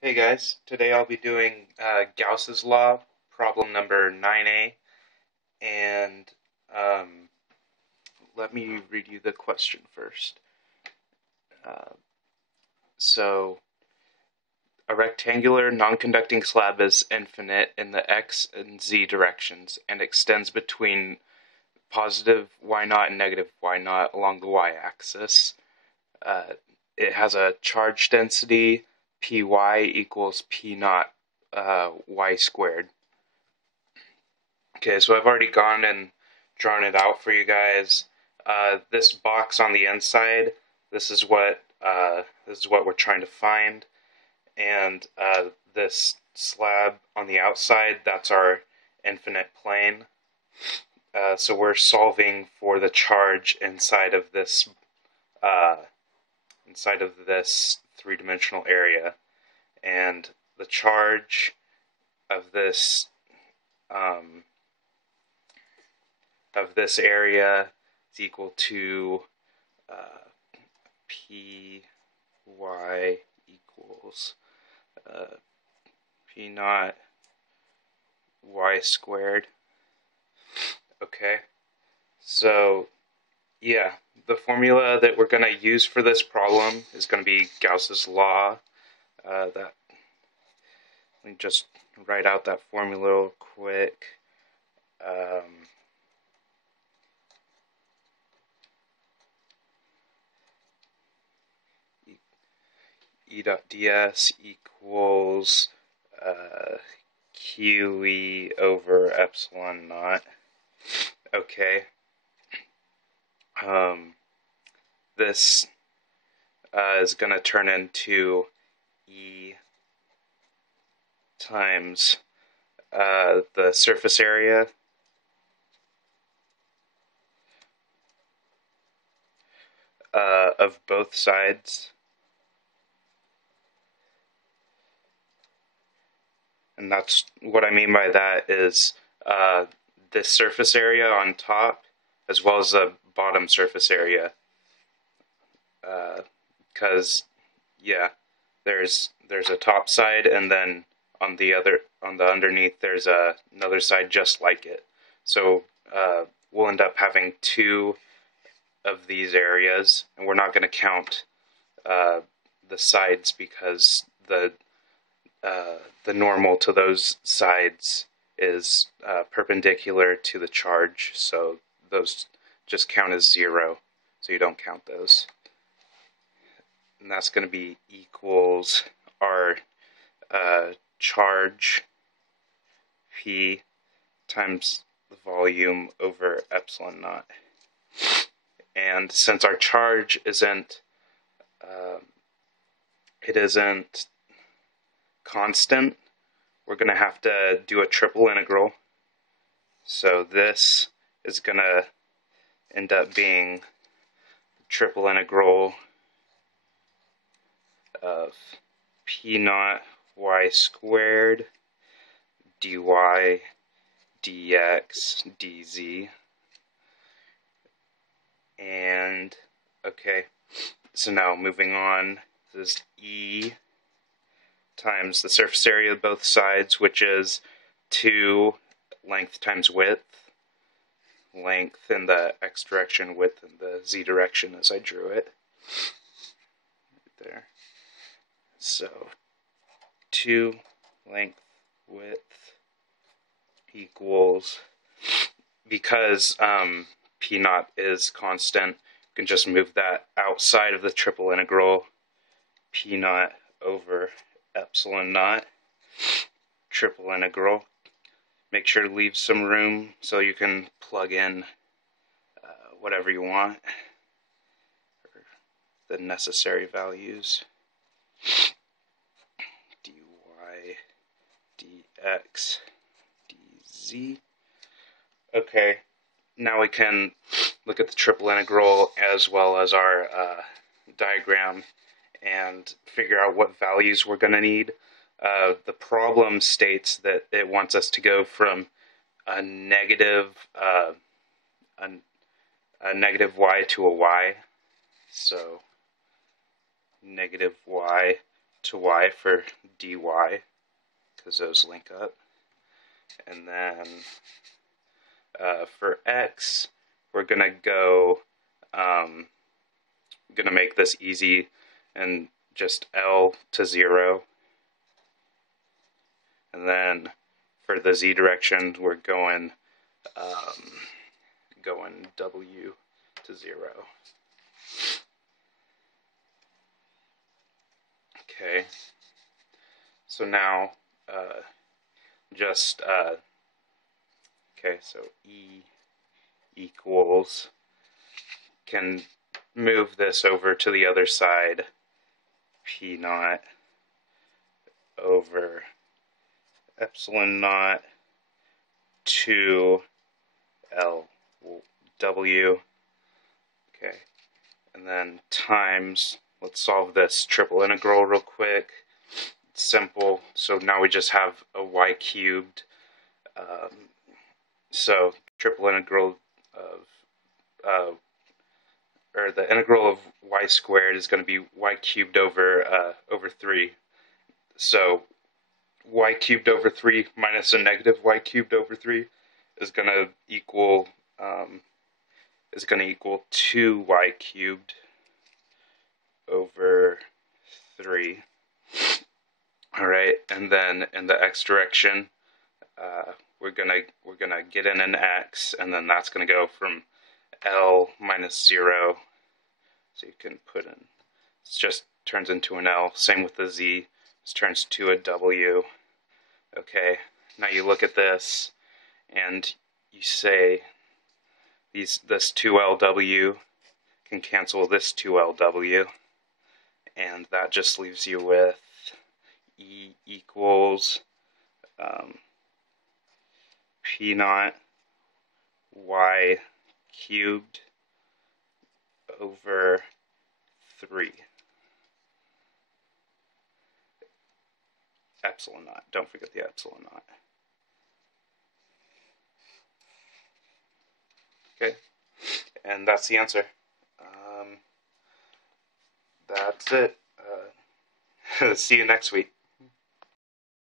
Hey guys, today I'll be doing Gauss's law, problem number 9a, and um, let me read you the question first. Uh, so, a rectangular non-conducting slab is infinite in the x and z directions and extends between positive y naught and negative y naught along the y-axis. Uh, it has a charge density py equals p naught y squared. Okay, so I've already gone and drawn it out for you guys. This box on the inside, this is what we're trying to find, and this slab on the outside, that's our infinite plane. So we're solving for the charge uh, inside of this three-dimensional area, and the charge of um, this area is equal to py equals p naught y squared. Okay, so yeah, the formula that we're going to use for this problem is going to be Gauss's law. Let me just write out that formula real quick. E dot ds equals QE over epsilon naught. Okay. This is going to turn into E times the surface area of both sides. And that's what I mean by that is this surface area on top as well as the bottom surface area. Because yeah, there's a top side, and then on the underneath there's another side just like it. So we'll end up having two of these areas, and we're not going to count the sides because the normal to those sides is perpendicular to the charge, so those just count as zero, so you don't count those. And that's going to be equals our charge P times the volume over epsilon naught. And since our charge isn't constant, we're going to have to do a triple integral. So this is going to end up being triple integral of p naught y squared dy dx dz. And okay, so now moving on, this is E times the surface area of both sides, which is 2 length times width. Length in the x direction, width in the z direction as I drew it. Right there. So 2 length width equals, because p naught is constant, you can just move that outside of the triple integral, p naught over epsilon naught, triple integral. Make sure to leave some room so you can plug in whatever you want, or the necessary values. dy dx dz. Okay, now we can look at the triple integral as well as our diagram and figure out what values we're going to need. The problem states that it wants us to go from a negative y to a y. So negative y to y for dy, because those link up. And then for x, we're going to go, going to make this easy and just L to 0. And then for the z direction, we're going W to 0. Okay, so now okay, so E equals, can move this over to the other side, P naught over epsilon naught to L W. Okay, and then times, let's solve this triple integral real quick. It's simple, so now we just have a y cubed. So triple integral of, or the integral of y squared is going to be y cubed over 3. So y cubed over 3 minus a negative y cubed over 3 is going to equal 2y cubed over 3. All right, and then in the x direction, we're gonna get in an x, and then that's gonna go from L minus 0. So you can put in, it just turns into an L. Same with the z, this turns to a W. Okay, now you look at this, and you say this 2LW can cancel this 2LW, and that just leaves you with E equals P naught y cubed over 3 epsilon naught. Don't forget the epsilon naught. Okay, and that's the answer. That's it. See you next week.